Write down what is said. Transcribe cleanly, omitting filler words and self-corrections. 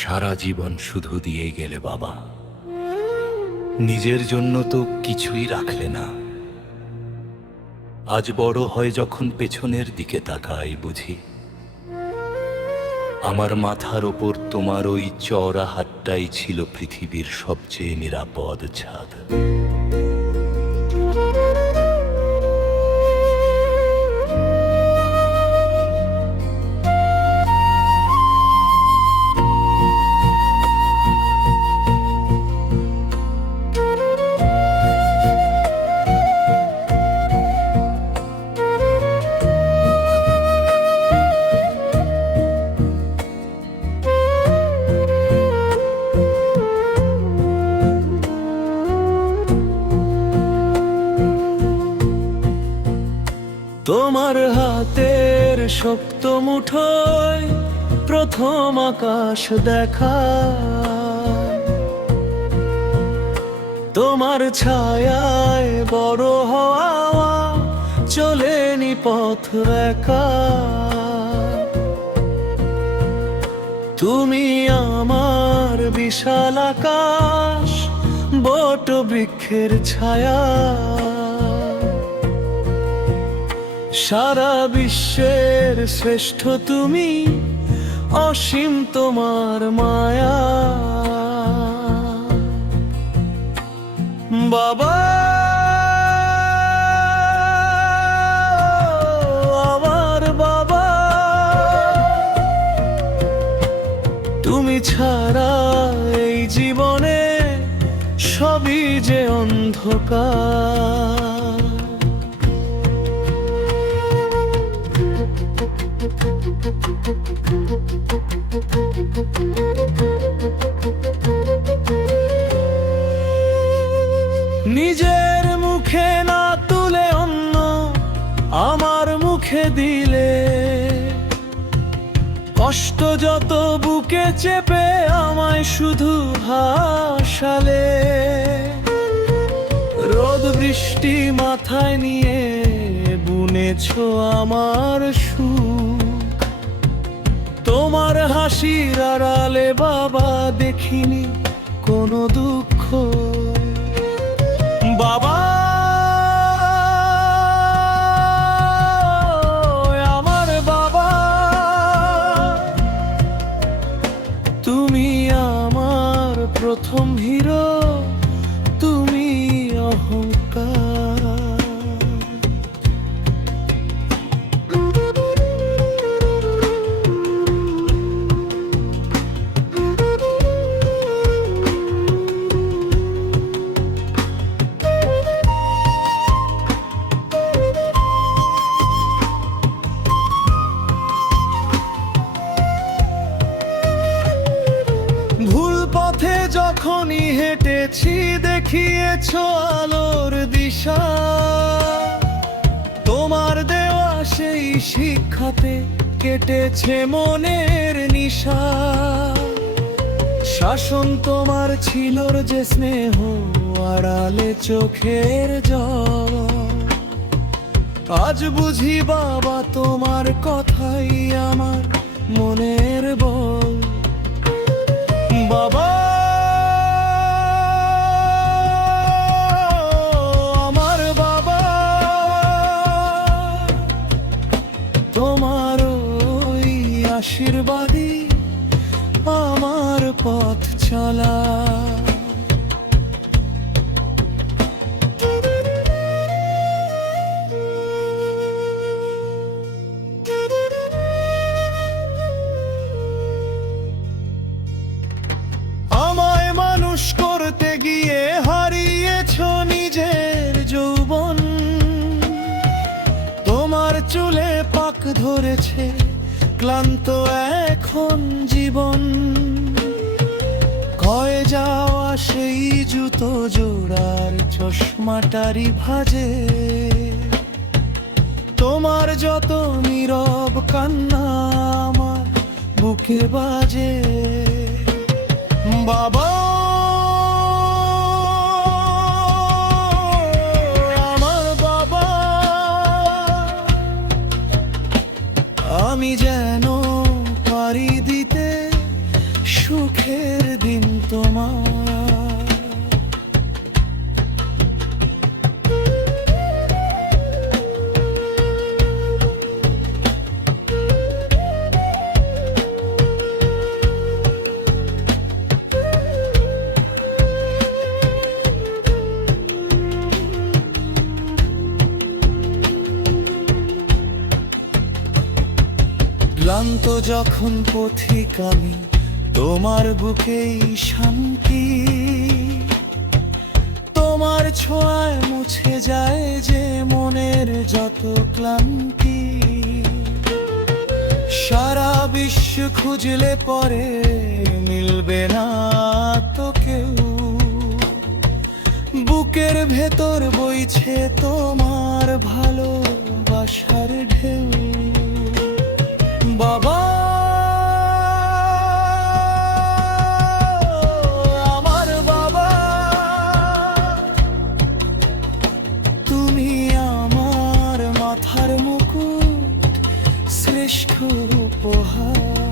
সারা জীবন শুধু দিয়ে গেলে বাবা, নিজের জন্য তো কিছুই রাখলে না। আজ বড় হয় যখন পেছনের দিকে তাকাই, বুঝি আমার মাথার ওপর তোমার ওই চওড়া হাতটাই ছিল পৃথিবীর সবচেয়ে নিরাপদ ছাদ। তোমার হাতের শক্ত মুঠোয় প্রথম আকাশ দেখা, তোমার ছায়ায় বড় হওয়া চলেনি পথ একা। তুমি আমার বিশাল আকাশ, বট বৃক্ষের ছায়া, সারা বিশ্বের শ্রেষ্ঠ তুমি, অসীম তোমার মায়া। বাবা, আমার বাবা, তুমি ছাড়া এই জীবনে সবই যে অন্ধকার। নিজের মুখে না তুলে অন্য আমার মুখে দিলে, কষ্ট যত বুকে চেপে আমায় শুধু হাসালে। রোদ বৃষ্টি মাথায় নিয়ে বুনেছো আমার সুখ, তোমার হাসির আড়ালে বাবা দেখিনি কোনো দুঃখ। বাবা, আমার বাবা, তুমি আমার প্রথম হিরো, তুমি অহংকার। ভুল পথে যখনই হেঁটেছি দেখিয়েছো আলোর দিশা, তোমার দেওয়া সেই শিক্ষাতে কেটেছে মনের নিশা। শাসন তোমার ছিল যে স্নেহ, আড়ালে চোখের জল। আজ বুঝি বাবা তোমার কথাই আমার মনের বল। বাবা, আমার বাবা, তোমার ওই আশীর্বাদই আমার পথ চলা। আমায় মানুষ করতে গিয়ে হারিয়েছো নিজের যৌবন, তোমার চুলে পাক ধরেছে ক্লান্ত এখন জীবন। ক্ষয়ে যাওয়া সেই জুতো জোড়ার চশমাটারি ভাজে, তোমার যত নীরব কান্না আমার বুকে বাজে। বাবা, আমার বাবা, আমি যেন পারি দিতে সুখ ক্লান্ত যখন পথিক আমি, তোমার বুকেই শান্তি। তোমার ছোঁয়ায় মুছে যায় যে মনের যত ক্লান্তি। সারা বিশ্ব খুঁজলে পরে মিলবে না তো কেউ, বুকের ভেতর বইছে তোমার ভালোবাসার ঢেউ। বাবা, আমার বাবা, তুমি আমার মাথার মুকুট, শ্রেষ্ঠ উপহার।